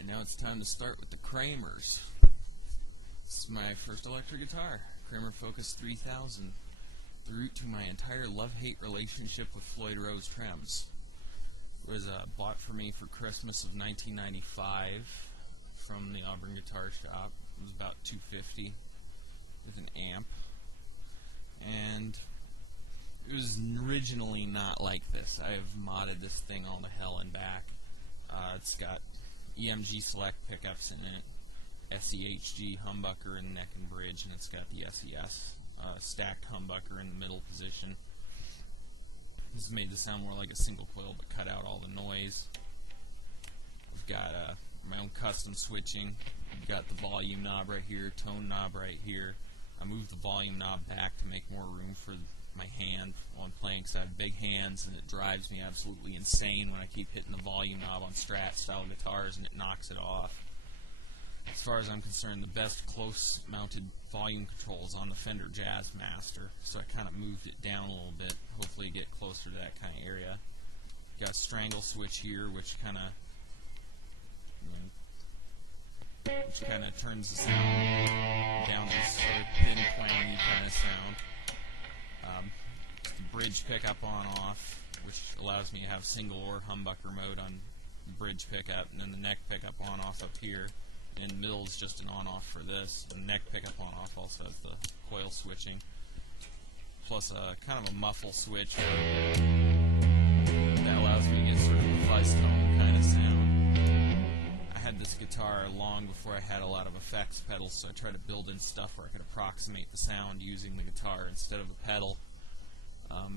Alright, now it's time to start with the Kramers. This is my first electric guitar, Kramer Focus 3000. The root to my entire love-hate relationship with Floyd Rose Trems. It was bought for me for Christmas of 1995 from the Auburn Guitar Shop. It was about $250 with an amp. And it was originally not like this. I have modded this thing all to hell and back. It's got EMG select pickups in it, SEHG humbucker in neck and bridge, and it's got the SES stacked humbucker in the middle position. This made the sound more like a single coil but cut out all the noise. I've got my own custom switching. I've got the volume knob right here, tone knob right here. I moved the volume knob back to make more room for my hand while I'm playing, because I have big hands and it drives me absolutely insane when I keep hitting the volume knob on Strat style guitars and it knocks it off. As far as I'm concerned, the best close mounted volume control is on the Fender Jazzmaster, so I kind of moved it down a little bit, hopefully get closer to that kind of area. Got a strangle switch here, which kind of turns the sound down to this sort of thin, twangy kind of sound. The bridge pickup on-off, which allows me to have single or humbucker mode on the bridge pickup, and then the neck pickup on-off up here. And middle is just an on-off for this. The neck pickup on-off also has the coil switching, plus a kind of a muffle switch that allows me to get sort of a fuzz tone kind of sound. I had this guitar long before I had a lot of effects pedals, so I tried to build in stuff where I could approximate the sound using the guitar instead of a pedal.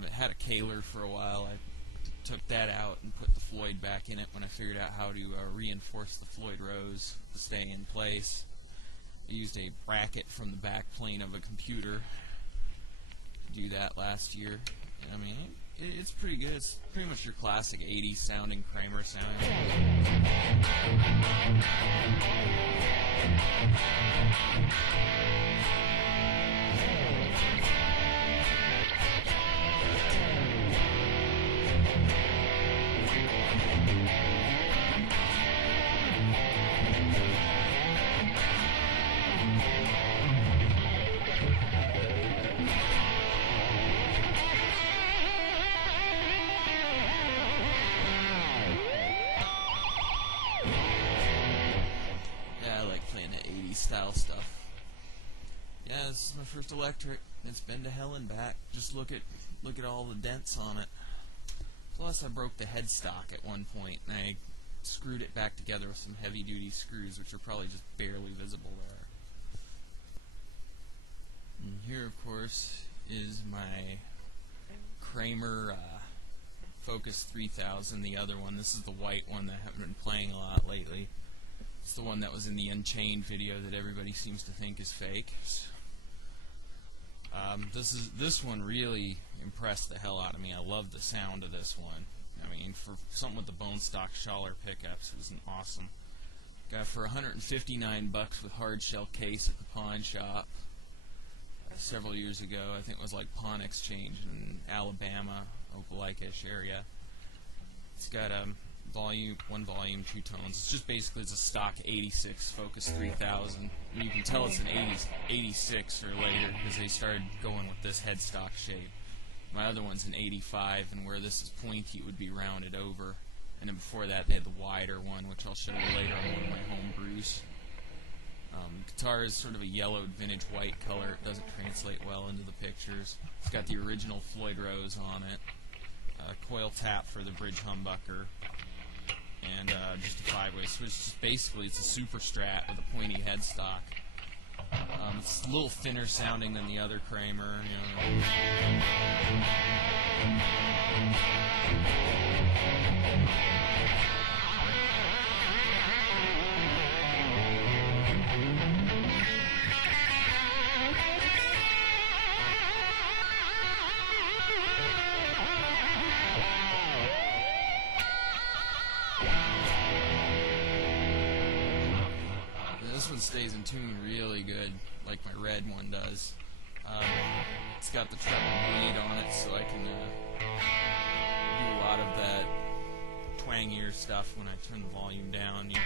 It had a Kaler for a while. I took that out and put the Floyd back in it when I figured out how to reinforce the Floyd Rose to stay in place. I used a bracket from the back plane of a computer to do that last year. I mean, it's pretty good. It's pretty much your classic 80s sounding Kramer sound. Style stuff. Yeah, this is my first electric. It's been to hell and back. Just look at all the dents on it. Plus, I broke the headstock at one point, and I screwed it back together with some heavy-duty screws, which are probably just barely visible there. And here, of course, is my Kramer Focus 3000, the other one. This is the white one that I haven't been playing a lot lately. It's the one that was in the Unchained video that everybody seems to think is fake. This one really impressed the hell out of me. I love the sound of this one. I mean, for something with the bone stock Schaller pickups, it was an awesome. Got it for $159 with hard shell case at the pawn shop several years ago. I think it was like Pawn Exchange in Alabama, Opelika-ish area. It's got one volume, two tones. It's just basically it's a stock 86 Focus 3000. And you can tell it's an 86 or later because they started going with this headstock shape. My other one's an 85, and where this is pointy it would be rounded over. And then before that they had the wider one, which I'll show you later on one of my home brews. Guitar is sort of a yellowed vintage white color. It doesn't translate well into the pictures. It's got the original Floyd Rose on it. Coil tap for the bridge humbucker. And just a 5-way switch. Just basically, it's a super Strat with a pointy headstock. It's a little thinner sounding than the other Kramer. This one stays in tune really good, like my red one does. It's got the treble bleed on it, so I can do a lot of that twangier stuff when I turn the volume down. You know.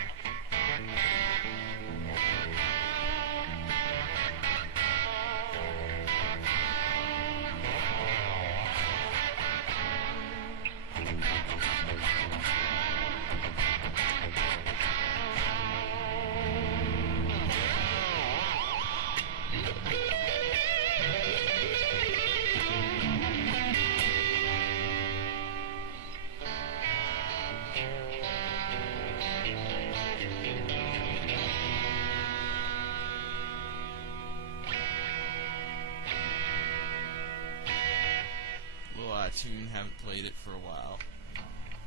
Tune, haven't played it for a while.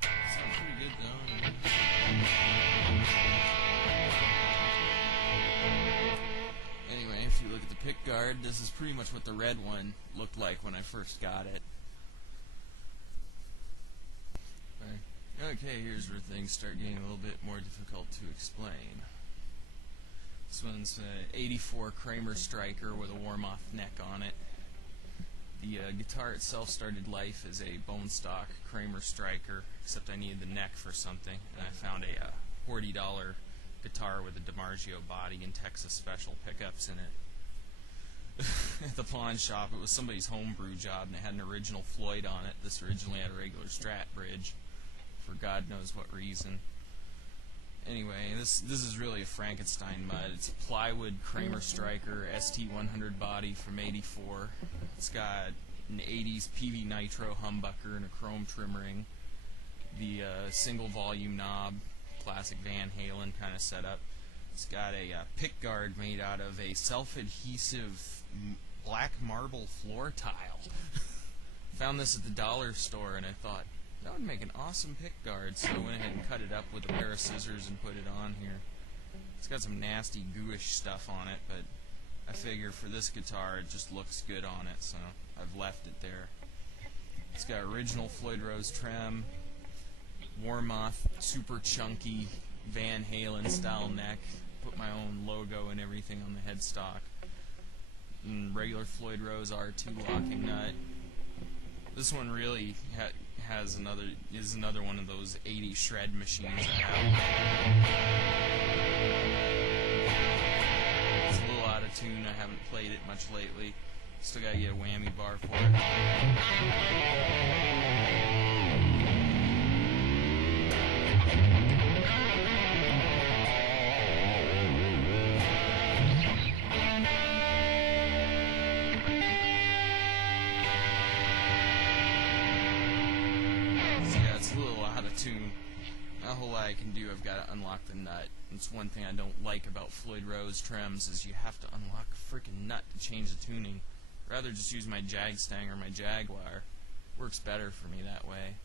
Sounds pretty good though. Anyway, if you look at the pick guard, this is pretty much what the red one looked like when I first got it. Okay, here's where things start getting a little bit more difficult to explain. This one's an 84 Kramer striker with a Warmoth neck on it. The guitar itself started life as a bone stock Kramer striker, except I needed the neck for something, and I found a $40 guitar with a DiMarzio body and Texas Special pickups in it. At the pawn shop, it was somebody's homebrew job, and it had an original Floyd on it. This originally had a regular Strat bridge, for God knows what reason. Anyway, this is really a Frankenstein mud. It's a plywood Kramer striker ST100 body from '84. It's got an 80s PV Nitro humbucker and a chrome trim ring. The single volume knob, classic Van-Halen kind of setup. It's got a pick guard made out of a self-adhesive black marble floor tile. Found this at the dollar store and I thought, that would make an awesome pick guard, so I went ahead and cut it up with a pair of scissors and put it on here. It's got some nasty gooish stuff on it, but I figure for this guitar it just looks good on it, so I've left it there. It's got original Floyd Rose Trem, Warmoth, super chunky Van-Halen style neck, put my own logo and everything on the headstock, and regular Floyd Rose R2 locking nut. This one really is another one of those 80 shred machines I have. It's a little out of tune. I haven't played it much lately. Still gotta get a whammy bar for it. Tune. Not a whole lot I can do. I've got to unlock the nut. It's one thing I don't like about Floyd Rose Trems is you have to unlock a freaking nut to change the tuning. I'd rather just use my Jag Stang or my Jaguar. Works better for me that way.